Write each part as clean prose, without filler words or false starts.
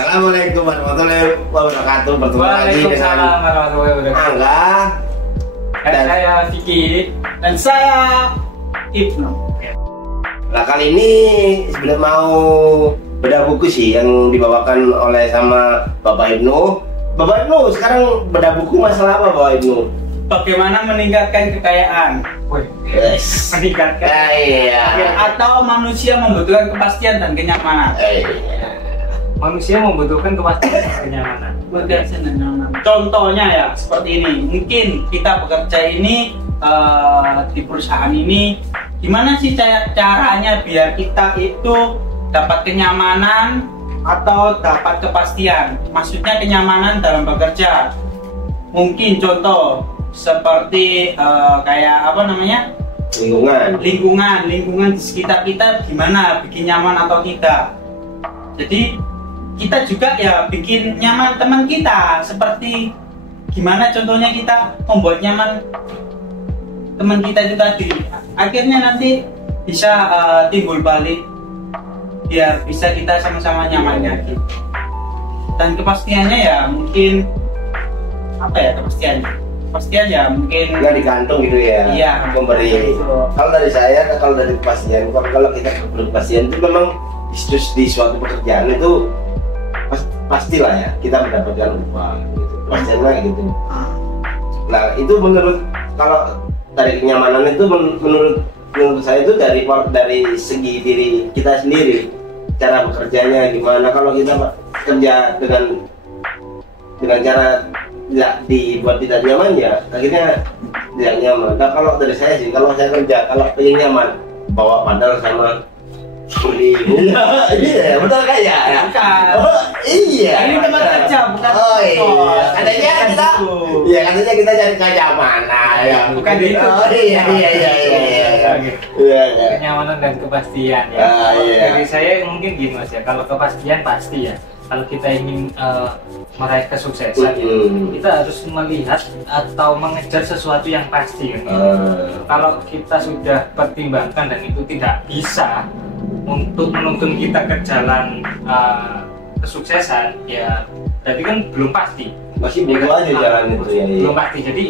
Assalamualaikum warahmatullahi wabarakatuh. Bertemu lagi dengan warahmatullahi wabarakatuh. Angga Dan saya Vicky. Dan saya Ibnu. Nah, kali ini sebelum mau bedah buku sih yang dibawakan oleh sama Bapak Ibnu. Bapak Ibnu sekarang bedah buku masalah apa Bapak Ibnu? Bagaimana meningkatkan kekayaan? Yes. Meningkatkan. Iya. Atau manusia membutuhkan kepastian dan kenyamanan. Manusia membutuhkan kepastian dan kenyamanan. Kepastian dan kenyamanan. Contohnya ya seperti ini. Mungkin kita bekerja ini di perusahaan ini, gimana sih caranya biar kita itu dapat kenyamanan atau dapat kepastian? Maksudnya kenyamanan dalam bekerja. Mungkin contoh seperti kayak apa namanya? Lingkungan di sekitar kita gimana, bikin nyaman atau tidak. Jadi kita juga ya bikin nyaman teman kita, seperti gimana contohnya kita membuat nyaman teman kita itu tadi, akhirnya nanti bisa timbul balik biar bisa kita sama-sama nyamannya gitu. Dan kepastiannya ya mungkin apa ya kepastian ya mungkin nggak digantung gitu ya. Iya, memberi gitu. Kalau dari saya, kalau dari kepastian, kalau kita berkepastian itu memang di suatu pekerjaan itu pastilah ya kita mendapatkan upah gitu, pastinya gitu. Nah itu menurut, kalau dari kenyamanan itu menurut saya itu dari segi diri kita sendiri, cara bekerjanya gimana. Kalau kita kerja dengan cara tidak dibuat tidak nyaman ya akhirnya tidak nyaman. Nah kalau dari saya sih, kalau saya kerja kalau pengen nyaman bawa padahal sama iya, betul kan ya? Bukan. Oh, iya. Ini tempat kerja, bukan. Oh iya. Katanya kita, iya katanya kita cari kenyamanan ya. Bukan itu. Oh iya. Iya. Kenyamanan dan kepastian ya. Iya. Dari saya mungkin gini Mas ya, kalau kepastian pasti ya. Kalau kita ingin meraih kesuksesan ya, kita harus melihat atau mengejar sesuatu yang pasti kan. Kalau kita sudah pertimbangkan dan itu tidak bisa untuk menuntun kita ke jalan kesuksesan ya, berarti kan belum pasti, masih butuh aja jalan itu ya. Belum pasti. Jadi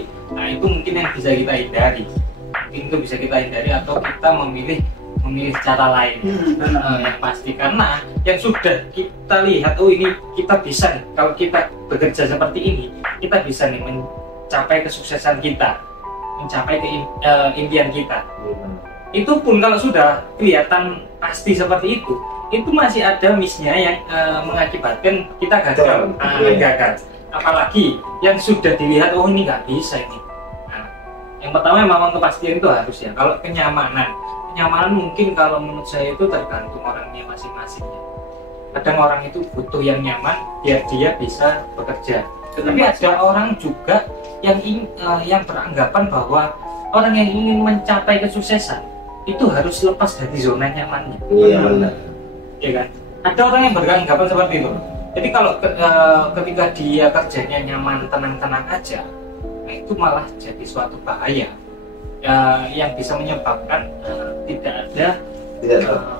itu mungkin yang bisa kita hindari, atau kita memilih cara lain yang pasti, karena yang sudah kita lihat, oh ini kita bisa nih, kalau kita bekerja seperti ini kita bisa nih mencapai kesuksesan kita, mencapai impian kita. Itu pun kalau sudah kelihatan pasti seperti itu masih ada miss-nya yang mengakibatkan kita gagal. Gagal. Apalagi yang sudah dilihat, oh ini nggak bisa ini. Nah, yang pertama memang kepastian itu harus ya. Kalau kenyamanan mungkin kalau menurut saya itu tergantung orangnya masing-masing ya. Kadang orang itu butuh yang nyaman biar dia bisa bekerja. Tetapi ada orang juga yang beranggapan bahwa orang yang ingin mencapai kesuksesan itu harus lepas dari zona nyamannya. Iya benar. Ya kan? Ada orang yang beranggapan seperti itu. Jadi kalau ketika dia kerjanya nyaman, tenang-tenang aja, nah itu malah jadi suatu bahaya yang bisa menyebabkan tidak ada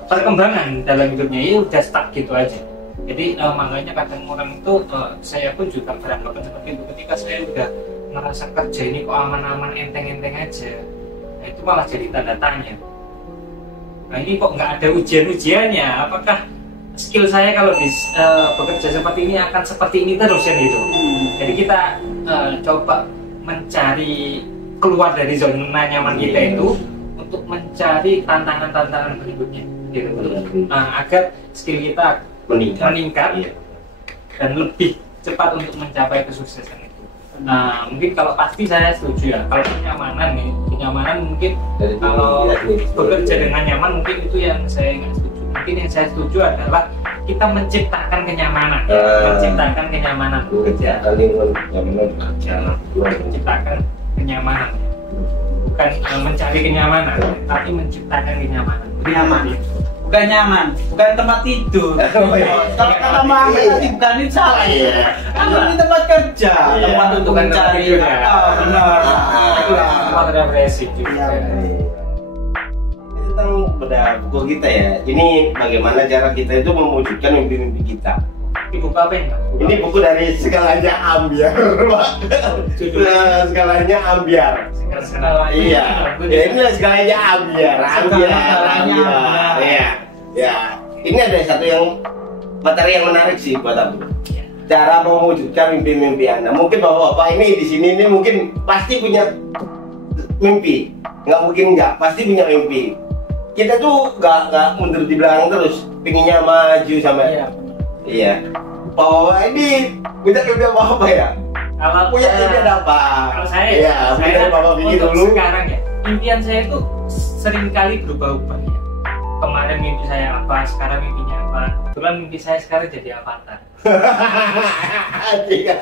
perkembangan dalam hidupnya, ya udah stuck gitu aja. Jadi makanya kadang orang itu, saya pun juga beranggapan seperti itu. Ketika saya udah merasa kerja ini kok aman-aman, enteng-enteng aja, nah itu malah jadi tanda tanya. Nah ini kok nggak ada ujian-ujiannya, apakah skill saya kalau bekerja seperti ini akan seperti ini terus ya gitu. Jadi kita coba mencari keluar dari zona nyaman kita itu untuk mencari tantangan-tantangan berikutnya gitu. Agar skill kita meningkat dan lebih cepat untuk mencapai kesuksesan itu. Nah mungkin kalau pasti saya setuju ya. Kalau kenyamanan mungkin kalau bekerja dengan nyaman mungkin itu yang saya nggak setuju. Mungkin yang saya setuju adalah kita menciptakan kenyamanan, menciptakan kenyamanan bekerja, menciptakan kenyamanan, bukan mencari kenyamanan, tapi menciptakan kenyamanan. Bukan nyaman, bukan tempat tidur. Kalau kata Mama tadi bukan itu salah. Ini tempat kerja, tempat untuk mencari. Benar. Tempat refreshing juga. Tentang bedah buku kita ya, ini bagaimana cara kita itu mewujudkan mimpi-mimpi kita. buku apa ini, Mas? Ini buku dari Skalanya Ambiar, Pak. Skalanya Ambiar. Iya. Ya ini skalanya Ambiar. Iya. Ya. Ini ada satu yang materi yang menarik sih buat aku. Cara mewujudkan mimpi-mimpi Anda. Mungkin bapak-bapak ini di sini ini mungkin pasti punya mimpi. Nggak mungkin nggak, pasti punya mimpi. Kita tuh nggak mundur di belakang terus, pinginnya maju sampai. Iya. Bapak-bapak ini punya mimpi apa ya? Kalau punya ide apa? Kalau saya, ya, saya bapak pikir untuk dulu. sekarang ya, impian saya itu sering kali berubah-ubah ya. Kemarin mimpi saya apa, sekarang mimpinya apa. Kebetulan mimpi saya sekarang jadi avatar. Iya,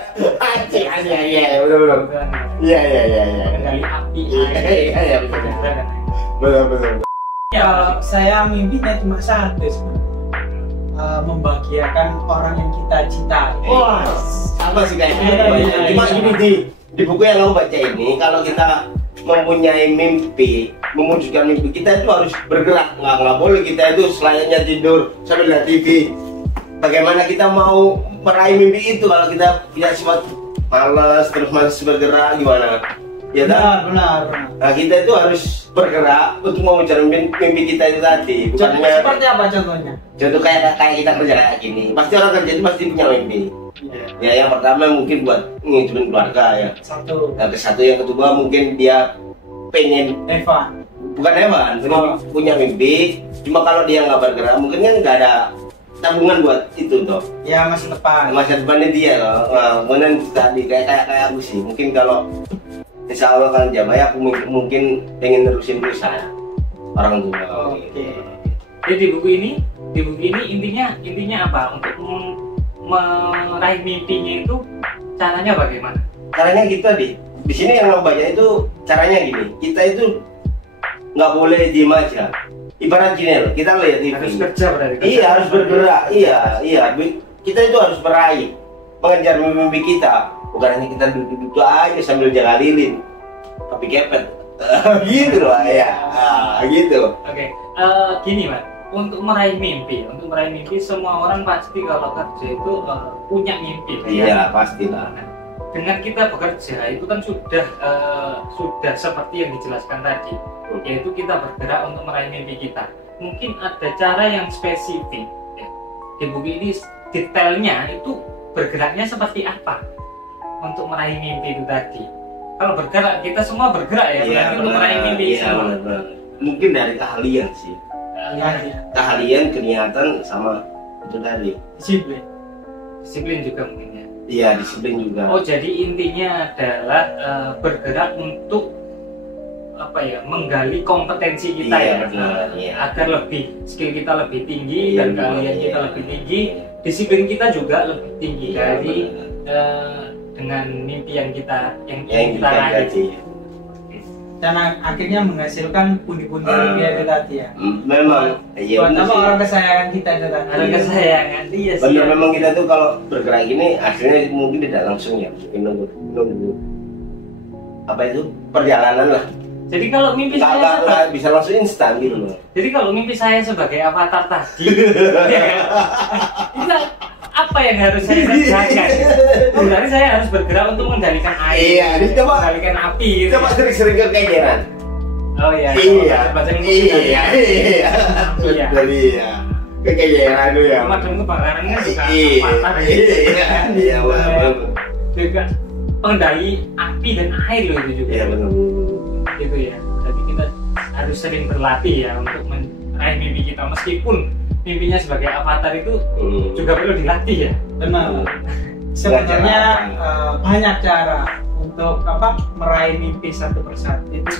benar. Iya. Kendali api, Iya, benar. Ya, saya mimpinya cuma satu sebenarnya. Membahagiakan orang yang kita cintai. Wah, sama sih kayaknya. Cuma ini di buku yang kamu baca ini, kalau kita mempunyai mimpi, mewujudkan mimpi kita itu harus bergerak. Nggak boleh kita itu selayaknya tidur sambil lihat TV. Bagaimana kita mau meraih mimpi itu kalau kita punya sifat malas, terus malas bergerak, gimana? Ya benar. Nah, kita itu harus bergerak untuk mewujudkan mimpi kita itu tadi. Bukannya seperti apa contohnya? contoh kayak kita kerja kayak gini. Pasti orang kerja itu pasti punya mimpi. Ya, yang pertama mungkin buat ngidupin keluarga ya. Satu. Satu, yang kedua mungkin dia pengen bukan Evan, punya mimpi. Cuma kalau dia nggak bergerak, mungkin kan nggak ada tabungan buat itu toh. Ya, masa depannya dia loh. Nah, kemudian tadi kayak aku sih. Mungkin kalau insya Allah kan jamaya aku mungkin pengen nerusin perusahaan orang tua. Oke. Jadi di buku ini intinya apa? Untuk meraih mimpinya itu caranya bagaimana? Caranya gitu tadi. Di sini yang mau baca itu caranya gini. Kita itu nggak boleh diem aja. Ibarat gini loh, kita lihat TV. Harus kerja berarti. Iya, harus bergerak. Iya. Kita itu harus meraih, mengejar mimpi kita. Bukan hanya kita duduk-duduk aja sambil jalan lilin, tapi kepet. Gitu loh ya. Gitu. Oke. Gini, Mas. Untuk meraih mimpi semua orang pasti kalau kerja itu punya mimpi. Iya, pastilah. Dengan kita bekerja itu kan sudah seperti yang dijelaskan tadi, yaitu kita bergerak untuk meraih mimpi kita. Mungkin ada cara yang spesifik ya. Di buku ini detailnya itu bergeraknya seperti apa untuk meraih mimpi itu tadi. Kalau bergerak, kita semua bergerak ya, berarti untuk meraih mimpi semua. Mungkin dari keahlian sih. Keahlian, keniatan, sama itu tadi. Disiplin juga mungkin ya. Iya, disiplin juga. Oh, jadi intinya adalah bergerak untuk apa ya, menggali kompetensi kita agar lebih skill kita lebih tinggi dan keahlian kita lebih tinggi, disiplin kita juga lebih tinggi dari dengan mimpi yang kita raih. Dan akhirnya menghasilkan pundi-pundi itu tadi ya. Memang. Iya. Apa orang kesayangan kita itu tadi? Orang kesayangan dia sih. Benar, memang kita tuh kalau bergerak gini hasilnya mungkin tidak langsung ya, nunggu apa itu perjalanan lah. Jadi kalau mimpi saya nggak bisa langsung instan gitu loh. Jadi kalau mimpi saya sebagai avatar tadi, itu apa yang harus saya kerjakan? Berarti saya harus bergerak untuk mengendalikan air. Iya, mengendalikan api. Coba sering-sering kekejeran. Oh iya. Iya. Kekejeran itu ya. Pemadam kebakaran kan juga patah. Iya. Juga pengendali api dan air loh itu juga. Iya, benar. Gitu ya. Jadi kita harus sering berlatih ya untuk meraih mimpi kita, meskipun mimpinya sebagai avatar itu juga perlu dilatih ya. Benar. Sebenarnya banyak cara untuk meraih mimpi satu persatu itu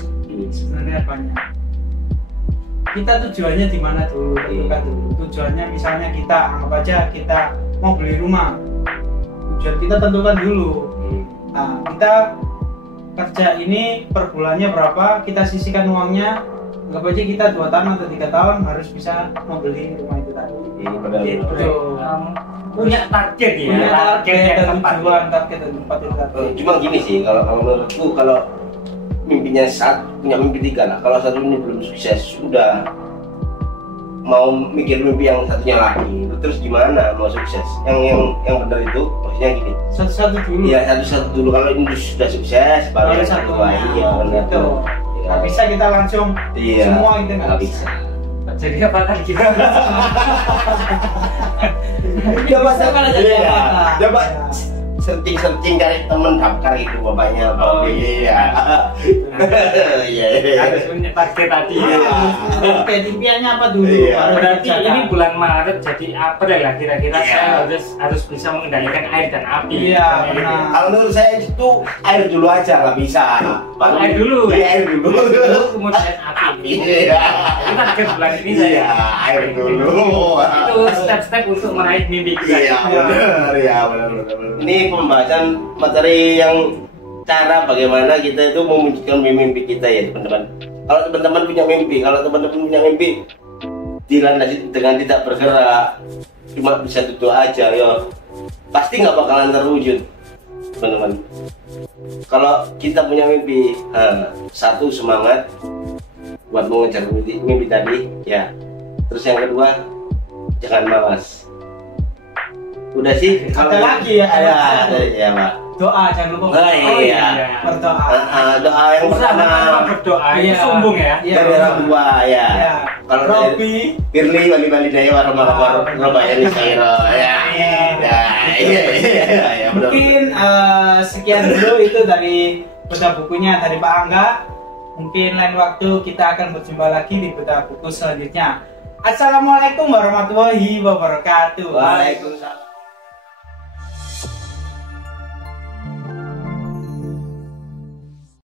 sebenarnya banyak. Kita tujuannya di mana dulu, tentukan dulu. Tujuannya misalnya kita anggap aja kita mau beli rumah. Tujuan kita tentukan dulu. Nah, kita kerja ini per bulannya berapa, kita sisihkan uangnya. Anggap aja kita 2 tahun atau 3 tahun harus bisa membeli rumah itu tadi. Betul. Punya target ya. Punya target yang dan tepat. tujuan, target dan tempat itu tadi. Cuma gini sih, kalau menurutku, kalau mimpinya punya mimpi 3 lah. Kalau satu ini belum sukses, sudah mau mikir mimpi yang satunya lagi, terus gimana mau sukses? Yang benar itu maksudnya gini. Satu-satu dulu. Iya, satu-satu dulu. Kalau ini sudah sukses, baru yang satu kedua. Iya, benar gitu. Ya. Nggak bisa kita langsung semua itu nggak bisa. Jadi apa tadi kita? Coba kalau jadi apa? Coba searching cari temen daftar itu bapaknya. Oh, iya. Iya. Harus punya target tadi. Impiannya apa dulu? Iya. Baru Berarti dicatat. ini bulan Maret jadi April ya kira-kira Iya. saya harus bisa mengendalikan air dan api. Iya, benar. Kalau menurut saya itu air dulu aja nggak bisa. Baru Air dulu. Iya, air dulu. Kemudian api. Iya. Itu target bulan ini Iya, saya. air dulu. Itu step-step untuk meraih mimpi kita. Iya, benar. Iya, benar. Ini pembahasan materi yang cara bagaimana kita itu mewujudkan mimpi kita ya teman-teman. Kalau teman-teman punya mimpi, dilandasi dengan tidak bergerak, cuma bisa duduk aja, ya pasti nggak bakalan terwujud, teman-teman. Kalau kita punya mimpi, satu semangat buat mengejar mimpi tadi, ya. Terus yang kedua, jangan malas. Udah sih, Ada lagi ya, ada ya Pak. Doa jangan lupa. Oh, iya. Berdoa. Doa yang pertama berdoa itu Iya. sombong ya. Iya. dari orang tua ya. Iya. Kalau Robi. Firly wali daya warahmatullahi wabarakatuh. Ya. Ya. Ya. Mungkin sekian dulu itu dari bedah bukunya dari Pak Angga. Mungkin lain waktu kita akan berjumpa lagi di bedah buku selanjutnya. Assalamualaikum warahmatullahi wabarakatuh. Waalaikumsalam.